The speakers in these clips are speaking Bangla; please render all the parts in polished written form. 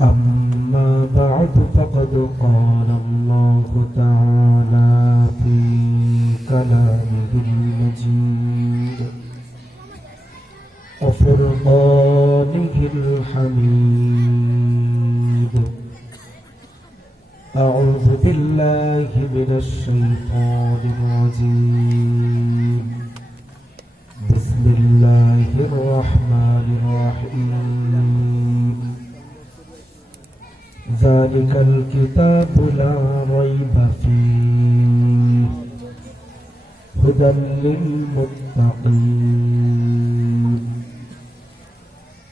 أما بعد فقد قال الله تعالى في كلامه المجيد وفرقانه الحميد أعوذ بالله من الشيطان الرجيم بسم الله الرحمن الرحيم ذلك الكتاب لا ريب فيه هدى للمتقين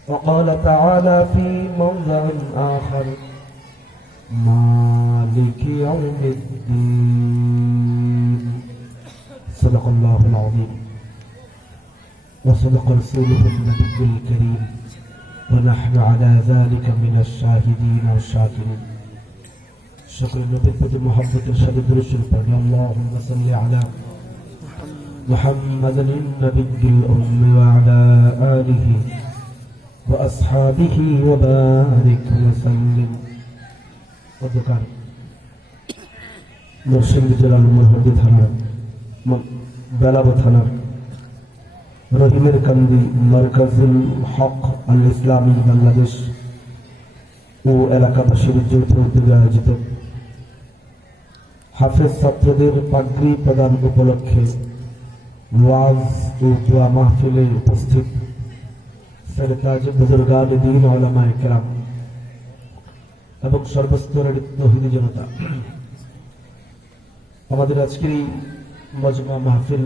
وقال تعالى في موضع آخر مالك يوم الدين صدق الله العظيم وصدق رسوله النبي الكريم ونحن على ذلك من الشاهدين والشاكرين شكر النبي محبة الشديد رسول اللهم صل على محمد النبي الأم وعلى آله وأصحابه وبارك وسلم وذكر مرشد جلال المهدي থানার বেলাব থানার রহিমের কান্দি মার্কাজুল হক আল ইসলামী বাংলাদেশ ও এলাকাবাসীর যৌথ উদ্যোগে আয়োজিত হাফেজ ছাত্রদের পাগড়ি প্রদান উপলক্ষে ওয়াজ ও দোয়া মাহফিলে উপস্থিত সরতাজ বুজুর্গান দ্বীন উলামায়ে কেরাম এবং সর্বস্তরের তৌহিদি জনতা, আমাদের আজকের এই মজমা মাহফিল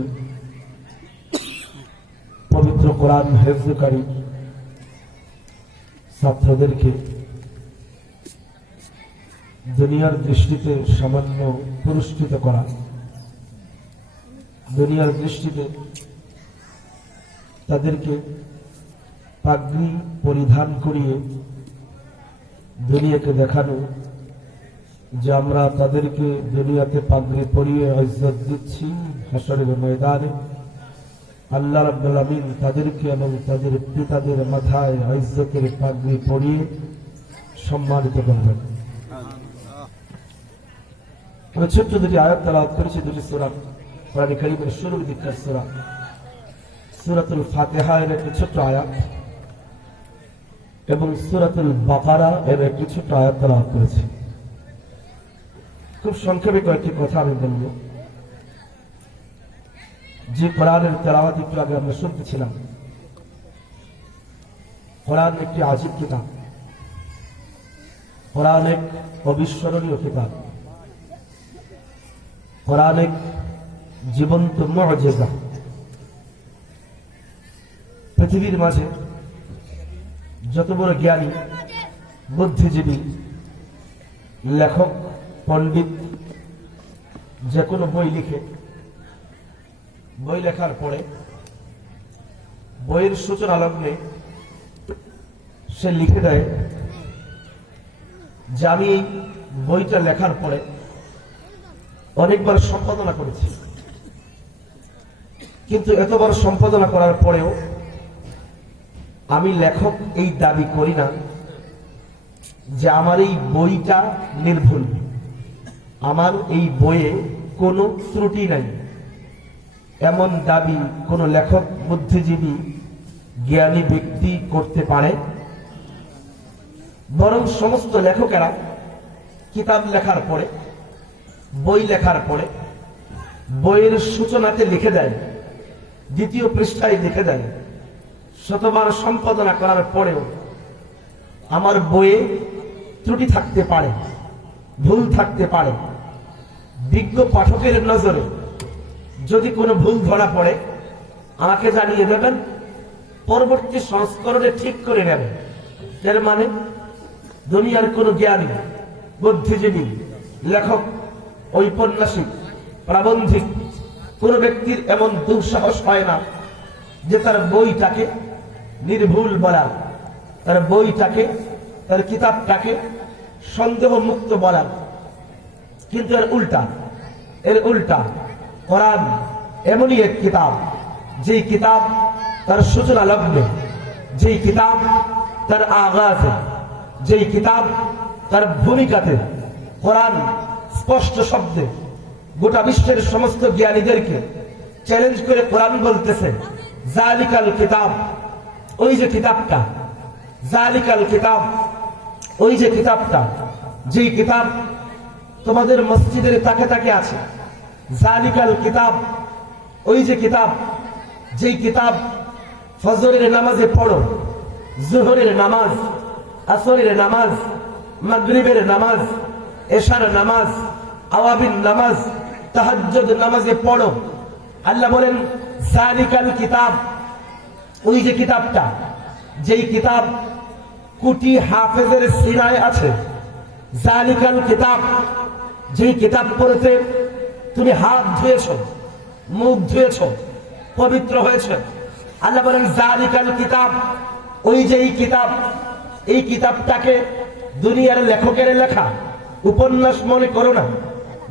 পবিত্র কোরআন হেফজকারী ছাত্রদেরকে দুনিয়ার দৃষ্টিতে সামান্য পুরস্কৃত করা, দুনিয়ার দৃষ্টিতে তাদেরকে পাগড়ি পরিধান করিয়ে দুনিয়াকে দেখানো যে আমরা তাদেরকে দুনিয়াতে পাগড়ি পরিয়ে ইজ্জত দিচ্ছি, হাশরের ময়দানে আল্লাহ রাব্বুল আলামিন তাদেরকে এবং তাদের পিতাদের মাথায় ইজ্জতের পাগড়ি পরিয়ে সম্মানিত করবেন। আমি ছোট্ট দুটি আয়াত তেলাওয়াত করেছি, দুটি সূরা কোরআন কারীমের শুরুর দিককার সূরা সূরাতুল ফাতিহা এর একটি ছোট্ট আয়াত এবং সূরাতুল বাকারা এর একটি ছোট্ট আয়াত তেলাওয়াত করেছি। খুব সংক্ষেপে কয়েকটি কথা আমি বলব। যে কোরআনের তেলাওয়াত একটু আগে আমরা শুনতেছিলাম, কোরআন একটি আজীব কিতাব, কোরআন এক অবিস্মরণীয় কিতাব, কোরআন এক জীবন্ত মুআজিজা। পৃথিবীর মাঝে যত বড় জ্ঞানী, বুদ্ধিজীবী, লেখক, পণ্ডিত যে কোনো বই লিখে, বই লেখার পরে বইয়ের সূচনা লগ্নে সে লিখে দেয় যে আমি এই বইটা লেখার পরে অনেকবার সম্পাদনা করেছি, কিন্তু এতবার সম্পাদনা করার পরেও আমি লেখক এই দাবি করি না যে আমার এই বইটা নির্ভুল, আমার এই বইয়ে কোনো ত্রুটি নাই। এমন দাবি কোন লেখক, বুদ্ধিজীবী, জ্ঞানী ব্যক্তি করতে পারে? বরং সমস্ত লেখকেরা কিতাব লেখার পরে, বই লেখার পরে বইয়ের সূচনাতে লিখে দেয়, দ্বিতীয় পৃষ্ঠায় লিখে দেয়, শতবার সম্পাদনা করার পরেও আমার বইয়ে ত্রুটি থাকতে পারে, ভুল থাকতে পারে। বিজ্ঞ পাঠকের নজরে যদি কোনো ভুল ধরা পড়ে আমাকে জানিয়ে দেবেন, পরবর্তী সংস্করণে ঠিক করে নেবেন। এর মানে দুনিয়ার কোনো জ্ঞানী, বুদ্ধিজীবী, লেখক, ঔপন্যাসিক, প্রাবন্ধিক কোন ব্যক্তির এমন দুঃসাহস হয় না যে তার বইটাকে নির্ভুল বলার, তার বইটাকে, তার কিতাবটাকে সন্দেহ মুক্ত বলার। কিন্তু এর উল্টা কোরআন এমনই এক কিতাব, যেই কিতাব তার সূচনা লগ্নে, যেই কিতাব তার আগাজে, যেই কিতাব তার ভূমিকাতে কোরআন স্পষ্ট শব্দে গোটা বিশ্বের সমস্ত জ্ঞানীদেরকে চ্যালেঞ্জ করে কোরআন বলতেছে, জালিকাল কিতাব, ওই যে কিতাবটা, জালিকাল কিতাব, ওই যে কিতাবটা, যেই কিতাব তোমাদের মসজিদের তাকে তাকে আছে, জালিকাল কিতাব, ওই যে কিতাব, যেই কিতাব ফজরের নামাজে পড়ো, জোহরের নামাজ, আসরের নামাজ, মাগরিবের নামাজ, এশার নামাজ, আওয়াবিন নামাজ, তাহাজ্জুদ নামাজে পড়ো। আল্লাহ বলেন জালিকাল কিতাব, ওই যে কিতাবটা, যেই কিতাব কোটি হাফেজের সিনায় আছে, জালিকাল কিতাব, যেই কিতাব পড়তে তুমি হাত ধুয়েছ, মুখ ধুয়েছ, পবিত্র হয়েছে। আল্লাহ বলেন জালিকাল কিতাব, ওই যে এই কিতাব, এই কিতাবটাকে দুনিয়ার লেখকের লেখা উপন্যাস মনে করো না,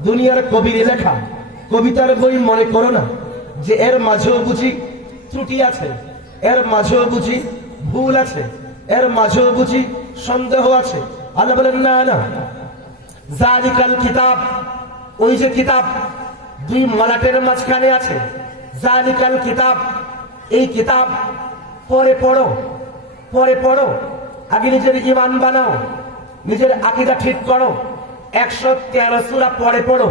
দুনিয়ার কবির লেখা কবিতার বই মনে করো না, যে এর মাঝেও বুঝি ত্রুটি আছে, এর মাঝেও বুঝি ভুল আছে, এর মাঝেও বুঝি সন্দেহ আছে। আল্লাহ বলেন না না, জালিকাল কিতাব, ওই যে কিতাব দুই মলাটের মাঝখানে আছে, জালিকাল কিতাব, এই কিতাব পরে পড়ো, পরে পড়ো, আগে নিজের ঈমান বানাও, নিজের আকীদা ঠিক করো। 113 সূরা পরে পড়ো,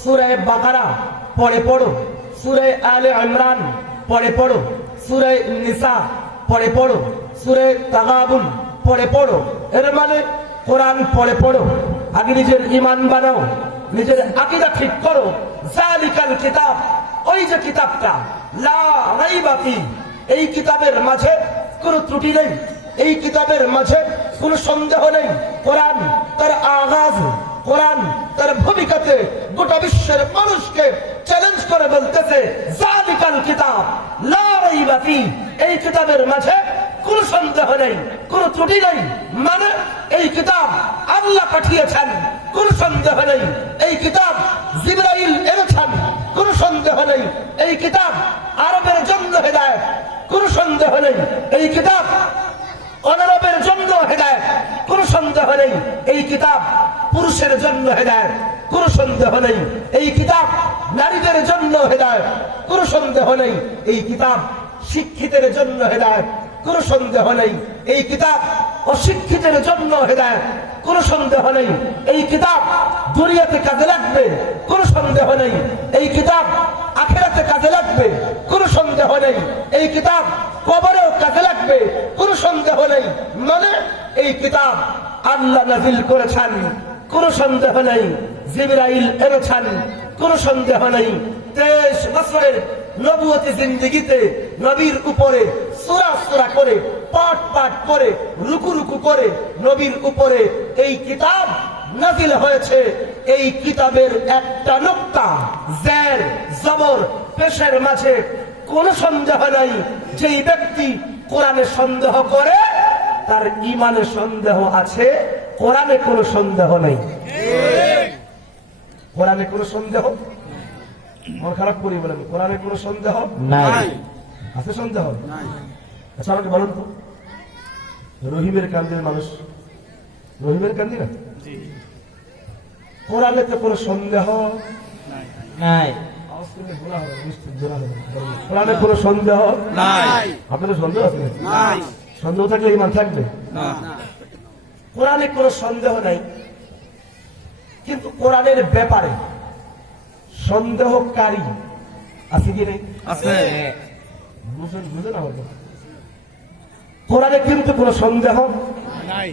সূরা বাকারা পরে পড়ো, সূরা আলে ইমরান পরে পড়ো, সূরা নিসা পরে পড়ো, সূরা তাগাবুন পরে পড়ো। এর মানে কোরআন পরে পড়ো, আগে নিজের ঈমান বানাও, নিজের আকীদা ঠিক করো। জালিকাল কিতাব, ওই যে কিতাবটা, লা রাইবা ফি, এই কিতাবের মাঝে কোনো ত্রুটি নেই, এই কিতাবের মাঝে কোনো সন্দেহ নেই। কোরআন তার আগাজ, কোরআন তার ভূমিকাতে গোটা বিশ্বের মানুষকে চ্যালেঞ্জ করে বলতেছে, জালিকাল কিতাব লা রাইবা ফি, এই কিতাবের মাঝে কোনো সন্দেহ নেই, কোনো ত্রুটি নেই। মানে এই কিতাব আল্লাহ পাঠিয়েছেন, কোনো সন্দেহ নেই। এই কিতাব জিবরাইল এনেছেন, কোনো সন্দেহ নেই। এই কিতাব আরবের জন্য হেদায়েত, কোনো সন্দেহ নেই। এই কিতাব অনারবের জন্য হেদায়েত, কোনো সন্দেহ নেই। এই কিতাব পুরুষের জন্য হেদায়েত, কোনো সন্দেহ নেই। এই কিতাব নারীদের জন্য হেদায়েত, কোনো সন্দেহ নেই। এই কিতাব শিক্ষিতের জন্য হেদায়েত, কোনো সন্দেহ নেই। এই কিতাব অশিক্ষিতের জন্য হেদায়েত, কোনো সন্দেহ নেই। এই কিতাব দুনিয়াতে কাজে লাগবে, কোনো সন্দেহ নেই। এই কিতাব আখিরাতে কাজে লাগবে, কোনো সন্দেহ নেই। এই কিতাব কবরেও কাজে লাগবে, কোনো সন্দেহ নেই। মানে এই কিতাব আল্লাহ নাযিল করেছেন, কোনো সন্দেহ নেই। জিবরাইল এনেছেন, কোনো সন্দেহ নেই। 23 বছরের নবুয়তি জিন্দেগিতে নবীর উপরে সূরা সূরা করে, পাঠ পাঠ করে, রুকু রুকু করে নবীর উপরে এই কিতাব নাযিল হয়েছে। এই কিতাবের একটা নুকতা, জের জবর পেশের মাঝে কোনো সন্দেহ নাই। যেই ব্যক্তি কোরআনে সন্দেহ করে তার ঈমানে সন্দেহ আছে, কোরআনে কোনো সন্দেহ নাই। কোরআনে কোনো সন্দেহ, মন খারাপ করি বলেন, কোরআনে কোনো সন্দেহ নাই, আছে সন্দেহ? আচ্ছা আমাকে বলুন তো, রহিমের কান্দির মানুষ, রহিমের কান্দি না, কোরআনে তো কোনো সন্দেহ নাই। কোরআনে কোনো সন্দেহ নাই। আপনাদের সন্দেহ আছে? সন্দেহ থাকলে ঈমান থাকবে না। কোরআনে কোনো সন্দেহ নাই, কিন্তু কোরআনের ব্যাপারে সন্দেহকারী আছে কি নেই? আছে। বুঝে না হতো, কোরআনে কিন্তু কোনো সন্দেহ নাই,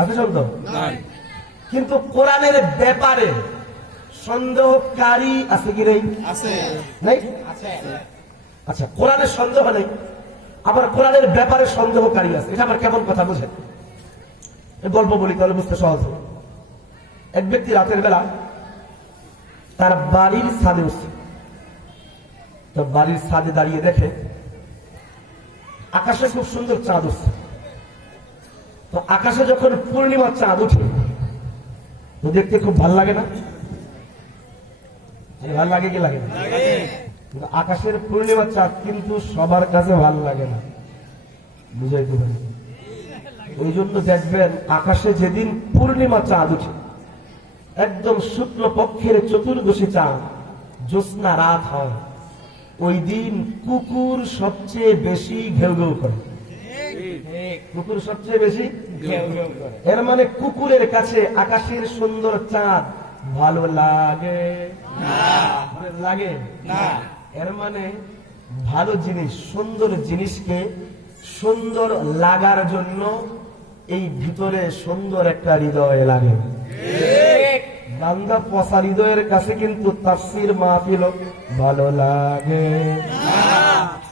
আছে সন্দেহ নাই, কিন্তু কোরআনের ব্যাপারে সন্দেহকারী আছে কি নেই? আছে। নাই? আছে। আচ্ছা, কোরআনের সন্দেহ নেই, আবার কোরআনের ব্যাপারে সন্দেহকারী আছে। এটা আবার কেমন কথা বুঝেন? গল্প বলি তাহলে বুঝতে সহজ হবে। এক ব্যক্তি রাতের বেলা তার বাড়ির ছাদে উঠছে, তো বাড়ির ছাদে দাঁড়িয়ে দেখে আকাশে খুব সুন্দর চাঁদ উঠছে। তো আকাশে যখন পূর্ণিমার চাঁদ উঠে তো দেখতে খুব ভালো লাগে না? ভালো লাগে কি লাগে না? কিন্তু আকাশের পূর্ণিমার চাঁদ কিন্তু সবার কাছে ভালো লাগে না, বুঝাইতে পারি। ওই জন্য দেখবেন আকাশে যেদিন পূর্ণিমা চাঁদ উঠে, একদম শুক্ল পক্ষের চতুর্দশী চাঁদ, জ্যোৎস্না রাত হয়, ওই দিন কুকুর সবচেয়ে বেশি ঘেউ ঘেউ করে। কুকুর সবচেয়ে বেশি ঘেউ ঘেউ করে। এর মানে কুকুরের কাছে আকাশের সুন্দর চাঁদ ভালো লাগে লাগে না। এর মানে ভালো জিনিস, সুন্দর জিনিসকে সুন্দর লাগার জন্য এই ভিতরে সুন্দর একটা হৃদয় লাগে। বান্দা পচা হৃদয়ের কাছে কিন্তু তাফসীর মাহফিল ভালো লাগে,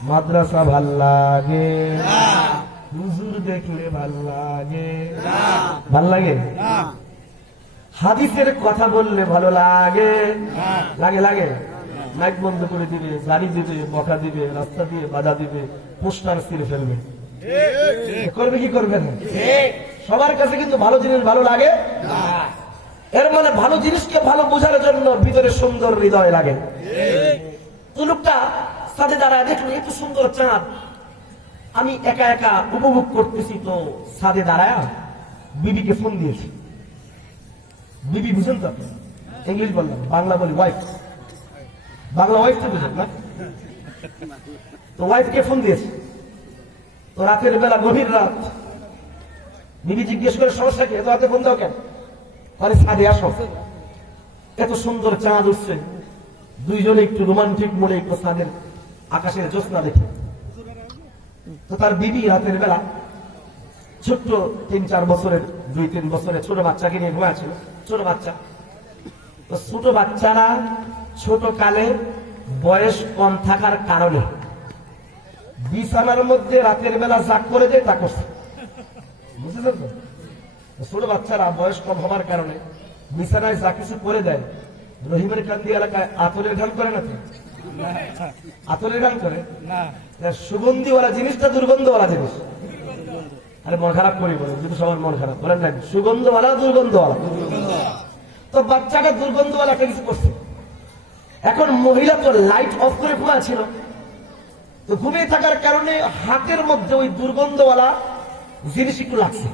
মাদ্রাসা ভাল লাগে, হুজুর দেখলে ভাল লাগে, ভাল লাগে, হাদিসের কথা বললে ভালো লাগে, লাগে লাগে লাইট বন্ধ করে দিবে, গাড়ি দিবে, বকা দিবে, রাস্তা দিয়ে বাধা দিবে, পোস্টার ছিঁড়ে ফেলবে, করবে কি করবে না? সবার কাছে কিন্তু ভালো জিনিস ভালো লাগে। এর মানে ভালো জিনিসকে ভালো বোঝার জন্য ভিতরে সুন্দর হৃদয় লাগে। তো লোকটা সাথে দাঁড়ায় দেখলো এত সুন্দর চাঁদ, আমি একা একা উপভোগ করতেছি, তো সাথে দাঁড়ায় বিবিকে ফোন দিয়েছি। বিবি বুঝেন তো, ইংলিশ বললাম, বাংলা বলি ওয়াইফ, বাংলা ওয়াইফ তো বুঝেন না? তো ওয়াইফকে ফোন দিয়েছে। তো রাতের বেলা, গভীর রাত, বিবি জিজ্ঞেস করে সমস্যা কি, এত রাতে ফোন দাও কেন? আরে ছাদে আসো, এত সুন্দর চাঁদ উঠছে, দুইজনে একটু রোমান্টিক মোড়ে একটু ছাদের আকাশের জ্যোৎস্না দেখে। তো তার বিবি রাতের বেলা ছোট্ট 3-4 বছরের, 2-3 বছরের ছোট বাচ্চাকে নিয়ে ঘুমাচ্ছিল। ছোট বাচ্চা, তো ছোট বাচ্চারা ছোট কালে বয়স কম থাকার কারণে বিছানার মধ্যে রাতের বেলা যা করে দেয় তা করছে, বুঝেছেন তো? ছোট বাচ্চারা বয়স কম হওয়ার কারণে বিছানায় যা কিছু করে দেয়। রহিমের কান্দি এলাকায় আতরের গান করে না তো? আতরের গান করে না, সুগন্ধিওয়ালা জিনিসটা দুর্গন্ধওয়ালা জিনিস। আরে মন খারাপ করি বলে, কিন্তু সবার মন খারাপ বলেন না, সুগন্ধওয়ালা দুর্গন্ধওয়ালা। তো বাচ্চাটা দুর্গন্ধওয়ালা একটা কিছু করছে। এখন মহিলা তো লাইট অফ করে ঘুমাচ্ছিল, তো ঘুমিয়ে থাকার কারণে হাতের মধ্যে ওই দুর্গন্ধওয়ালা জিনিস একটু লাগছে।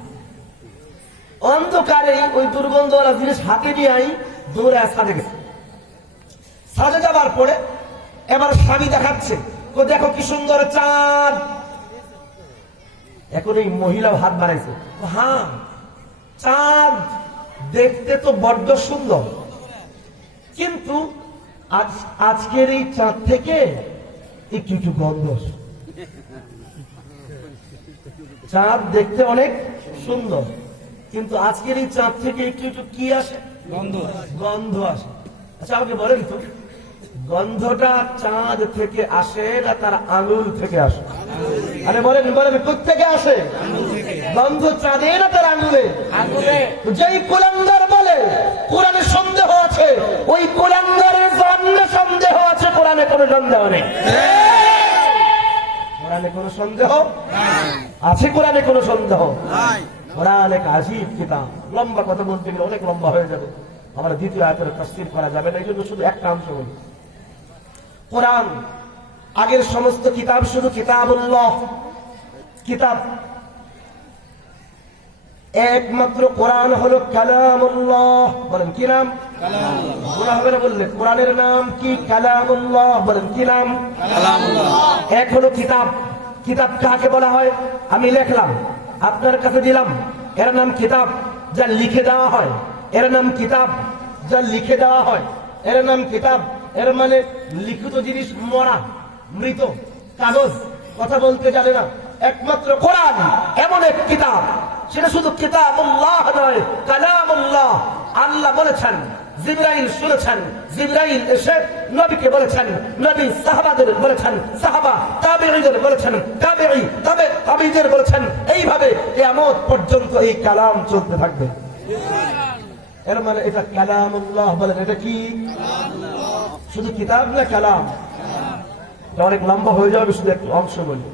অন্ধকারে ওই দুর্গন্ধওয়ালা জিনিস হাতে নিয়ে দৌড়ে ছাদে গেছে। ছাদে যাবার পরে এবার স্বামী দেখাচ্ছে, দেখো কি সুন্দর চাঁদ। এখন এই মহিলা হাত বাড়াইছে, হ্যাঁ চাঁদ দেখতে তো বড্ড সুন্দর, কিন্তু আজকের এই চাঁদ থেকে একটু একটু গন্ধ। চাঁদ দেখতে অনেক সুন্দর, কিন্তু আজকের এই চাঁদ থেকে একটু একটু কি আসে? গন্ধ আসে। আচ্ছা আমাকে বলেন তো, গন্ধটা চাঁদ থেকে আসে না তার আঙুল থেকে আসে? আরে বলেন বলেন, কোত্থেকে আসে গন্ধ? চাঁদে না তার আঙুলে? যেই কুলাঙ্গার বলে কোরআনে সন্দেহ আছে, ওই কুলাঙ্গারের জন্মে সন্দেহ আছে, কোরআনে কোনো সন্দেহ নেই। কোরআনে কোনো সন্দেহ আছে? কোরআনে কোনো সন্দেহ? কোরআন এক আজীব কিতাব। লম্বা কথা বলতে গেলে অনেক লম্বা হয়ে যাবে, আমরা দ্বিতীয় আয়াতের তাফসীর করা যাবে না, এই জন্য শুধু একটা অংশ বলি। কোরআন আগের সমস্ত কিতাব শুধু কিতাবুল্লাহ কিতাব, একমাত্র কোরআন হলো কালামুল্লাহ। বলেন কি নাম? কালামুল্লাহ। বললে কোরআনের নাম কি? কালামুল্লাহ। বলেন কি নাম? কালামুল্লাহ। এক হলো কিতাব। কিতাব কাকে বলা হয়? আমি লিখলাম, আপনার কাছে দিলাম, এর নাম কিতাব। যা লিখে দেওয়া হয় এর নাম কিতাব। যা লিখে দেওয়া হয় এর নাম কিতাব। এর মানে লিখিত জিনিস, মরা মৃত কাগজ, কথা বলতে জানে না। একমাত্র কোরআন এমন এক কিতাব, সেটা শুধু কিতাবুল্লাহ নয়, কালামুল্লাহ। আল্লাহ বলেছেন, জিবরাইল শুনেছেন, জিবরাইল এসে নবীকে বলেছেন, নবী সাহাবাদের বলেছেন, সাহাবা তাবেঈদের বলেছেন, তাবেঈ তাবেঈদের বলেছেন। এইভাবে কিয়ামত পর্যন্ত এই কালাম চলতে থাকবে। এর মানে এটা কালামুল্লাহ। বলেন এটা কি? শুধু কিতাব না কালাম? অনেক লম্বা হয়ে যাবে, শুধু একটু অংশ বলি।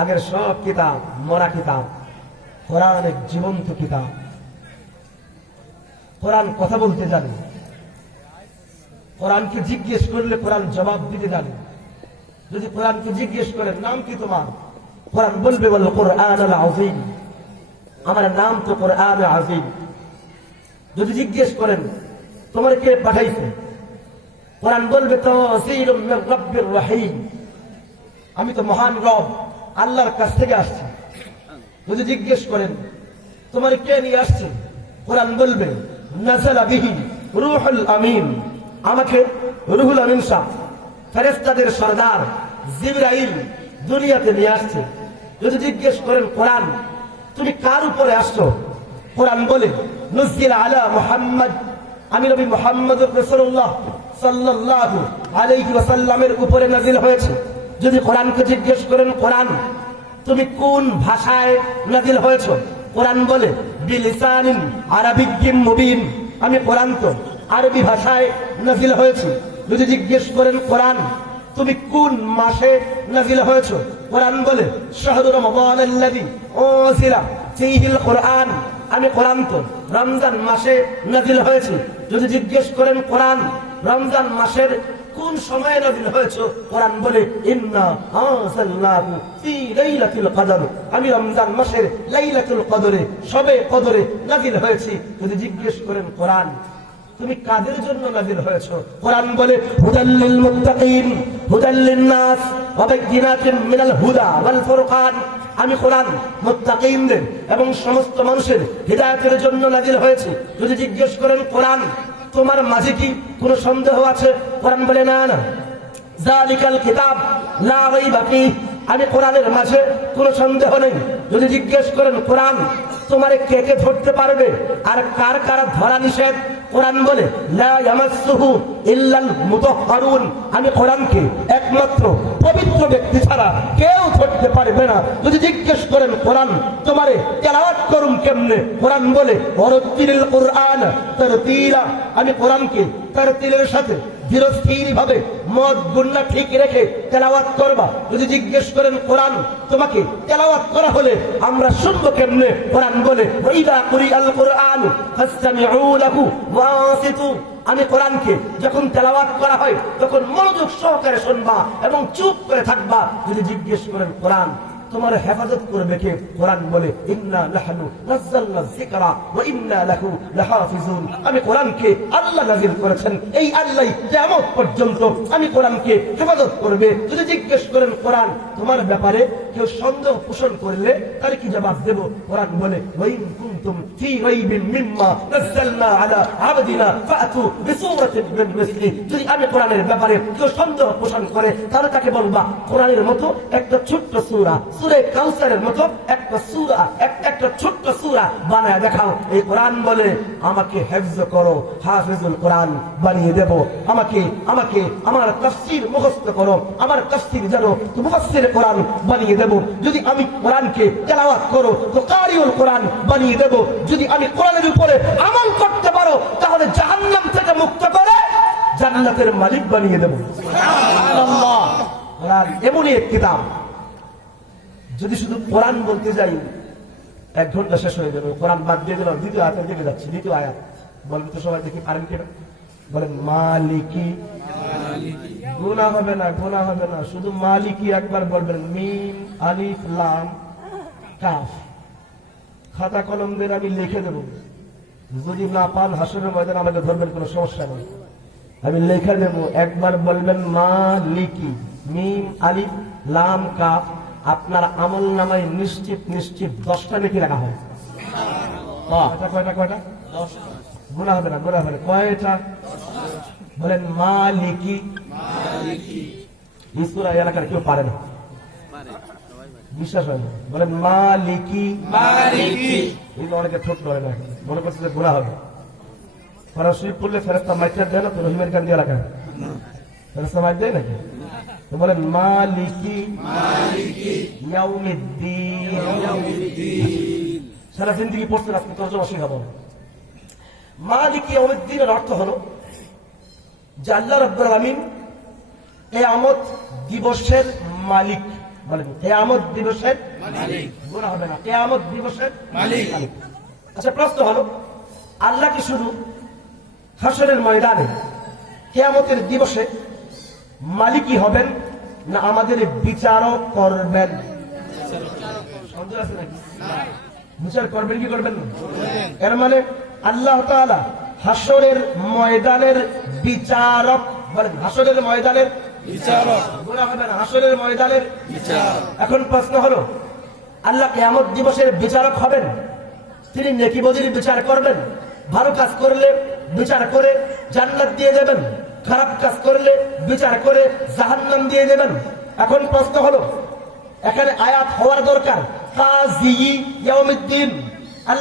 আগের সব কিতাব মরা কিতাব, কোরআন এক জীবন্ত কিতাব। কোরআন কথা বলতে জানে, কোরআনকে জিজ্ঞেস করলে কোরআন জবাব দিতে জানে। যদি কোরআনকে জিজ্ঞেস করেন নাম কি তোমার, কোরআন বলবে বল কোরআনুল আযীম। আমার নাম তো কোরআনে আযীম। যদি জিজ্ঞেস করেন তোমার কে পাঠাইছে, কোরআন বলবে তাওসীলুম মির রাব্বির রহিম, আমি তো মহান রব আল্লাহর কাছ থেকে আসছি। যদি জিজ্ঞেস করেন তোমার কে নিয়ে আসছে, কোরআন বলবে নাযালা বিহি রূহুল আমিন, আমাকে রূহুল আমিন সাহেব ফেরেশতাদের সরদার জিবরাইল দুনিয়াতে নিয়ে আসছে। যদি জিজ্ঞেস করেন কোরআন তুমি কার উপরে আসছো, কোরআন বলে নুজিল আলা মুহাম্মদ, আমি নবী মুহাম্মদুর রাসূলুল্লাহ সাল্লাল্লাহু আলাইহি ওয়াসাল্লামের উপরে নাযিল হয়েছে। যদি কোরআনকে জিজ্ঞেস করেন কোরআন তুমি কোন ভাষায় নাযিল হয়েছো, কোরআন বলে বিলিসানিন আরাবিয়্যিম মুবিন, আমি কোরআন তো আরবি ভাষায় নাযিল হয়েছে। যদি জিজ্ঞেস করেন কোরআন তুমি কোন মাসে নাযিল হয়েছো, কোরআন বলে শাহরু রমাদানাল্লাযী উনজিলা ফীহিল কুরআন, আমি কোরআন তো রমজান মাসে নাযিল হয়েছে। যদি জিজ্ঞেস করেন কোরআন রমজান মাসের কোন সময়ে নাযিল হয়েছে, কোরআন বলে ইন্না আনজালনাহু ফী লাইলাতুল কদর, আমি রমজান মাসের লাইলাতুল কদরে শবে কদরে নাযিল হয়েছি। যদি জিজ্ঞেস করেন কোরআন তুমি কাদের জন্য নাযিল হয়েছো, কোরআন বলে হুদাল্লিল মুত্তাকিন হুদাল্লিন নাস ওয়া বাইয়িনাতিন মিনাল হুদা ওয়াল ফুরকান, আমি কোরআন মুত্তাকিনদের এবং সমস্ত মানুষের হিদায়াতের জন্য নাযিল হয়েছে। যদি জিজ্ঞেস করেন কোরআন তোমার মাঝে কি কোনো সন্দেহ আছে, কোরআন বলে না না, যালিকাল কিতাব লা রাইবা ফীহ, আমি কোরআনের মাঝে কোনো সন্দেহ নেই। যদি জিজ্ঞেস করেন কোরআন তোমারে কে কে ধরতে পারবে আর কার কার ধরা নিষেধ, কোরআন বলে লা ইয়ামাসসুহু ইল্লাল মুতাহহারুন, আমি কোরআনকে একমাত্র পবিত্র ব্যক্তি ছাড়া কেউ ধরতে পারবে না। যদি জিজ্ঞেস করেন কোরআন তোমারে তেলাওয়াত করুম কেমনে, কোরআন বলে ওয়ারাত্তিলিল কুরআন তারতিলা, আমি কোরআনকে তারতিলের সাথে ধীরস্থির ভাবে মদ গুন্না ঠিক রেখে তেলাওয়াত করবা। যদি জিজ্ঞেস করেন কোরআন তোমাকে তেলাওয়াত করা হলে আমরা শুনবো কেমনে, কোরআন বলে ওয়াইদা কুরিআল কুরআন ফাসতামিউ লাহু ওয়া আনসিতু, আমি কোরআনকে যখন তেলাওয়াত করা হয় তখন মনোযোগ সহকারে শুনবা এবং চুপ করে থাকবা। যদি জিজ্ঞেস করেন কোরআন তোমার হেফাজত করবে কে, কোরআন বলে ইন্না নাহনু নাযালনা যিকরা ওয়া ইন্না লাহু লাহাফিজুন, আমি কোরআনকে আল্লাহ নাযিল করেছেন, এই আল্লাহ কিয়ামত পর্যন্ত আমি কোরআনকে হেফাজত করবে। যদি জিজ্ঞেস করেন কোরআন তোমার ব্যাপারে কেউ সন্দেহ পোষণ করলে তার কি জবাব দেব, কোরআন বলে ওয়া ইন কুনতুম ফী রাইবিন মিম্মা নাযালনা আলা আবদিনা ফাতু বিসূরাতিন মিন মিসলি, যদি আমি কোরআনের ব্যাপারে কেউ সন্দেহ পোষণ করে তাহলে তাকে বলবা কোরআনের মতো একটা ছোট্ট সূরা সূরা কাউসারের মতো একটা সূরা একটা ছোট্ট সূরা বানায় দেখাও। এই কোরআন বলে আমাকে হেফজ করো, হাফিজুল কোরআন বানিয়ে দেব, আমাকে আমার তাফসীর মুখস্থ করো, আমার তাফসীর জানো তো মুফাসসির কোরআন বানিয়ে দেব। যদি আমি কোরআনকে তেলাওয়াত করো তো কারিউল কোরআন বানিয়ে দেব। যদি আমি কোরআনের উপরে আমল করতে পারো তাহলে জাহান্নাম থেকে মুক্ত করে জান্নাতের মালিক বানিয়ে দেব। সুবহানাল্লাহ, কোরআন এমনই এক কিতাব, যদি শুধু কোরআন বলতে যাই 1 ঘন্টা শেষ হয়ে যাবে। কোরআন বাদ দিয়ে দিলাম, দ্বিতীয় আয়াতের দিকে যাচ্ছি। দ্বিতীয় আয়াত বলবে তো সবাই, দেখি পারেন কিনা, বলেন মালিকি, গুনাহ হবে না, গুনাহ হবে না, শুধু মালিকি একবার বলবেন, মিম আলিফ লাম কাফ, খাতা কলম দিয়ে আমি লিখে দেব, যদি না পান হাসরের ময়দানে আমাকে ধরবেন, কোনো সমস্যা নেই, আমি লিখে দেব। একবার বলবেন মালিকি, মিম আলিফ লাম কাফ, আপনার আমল নামায় নিশ্চিত 10টা নেকি রাখা হয়। কয়টা? 10টা। গুনাহ হবে না, গুনাহ হবে না, কয়টা? বলেন মালিকি। এই সূরা এলাকার কেউ পারে না, বিশ্বাস হয় না, বলেন মালিকি। এই তো অনেকে ঠোঁট ধরে না, মনে করছে যে গুনাহ হবে। কোরআন শরীফ পড়লে ফেরেশতা মাইকটা দেয় না তো, রহিমের গান দিয়ে এলাকায় ফেরেশতা মাইক দেয় নাকি? তো বলেন মালিকি ইয়াউমিদ্দিন। সারা জিন্দেগি পড়ছেন আপনি, তরজমা শিখাবো। মালিকি ইয়াউমিদ্দিনের অর্থ হলো যে আল্লাহ রাব্বুল আলামিন কিয়ামত দিবসের মালিক। বলেন কিয়ামত দিবসের মালিক, গুনাহ হবে না, কিয়ামত দিবসের মালিক। আচ্ছা, প্রশ্ন হলো আল্লাহ কি শুধু হাসরের ময়দানে কিয়ামতের দিবসে মালিকই হবেন না আমাদের বিচারও করবেন? সন্দেহ আছে নাকি? বিচার করবেন কি করবেন না? এর মানে আল্লাহ তাআলা হাসরের ময়দানের বিচারক বলেন, হাসরের ময়দানের বিচারক। বলা হবে না, হাসরের ময়দানের বিচারক। এখন প্রশ্ন হলো, আল্লাহ কিয়ামত দিবসের বিচারক হবেন, তিনি নেকি বদির বিচার করবেন, ভালো কাজ করলে বিচার করে জান্নাত দিয়ে দেবেন, খারাপ কাজ করলে বিচার করে জাহান্নাম দিয়ে দেবেন। এখন প্রশ্ন হলো, এখানে আয়াত হওয়ার দরকার কাজী ইয়াউমিদ্দিন,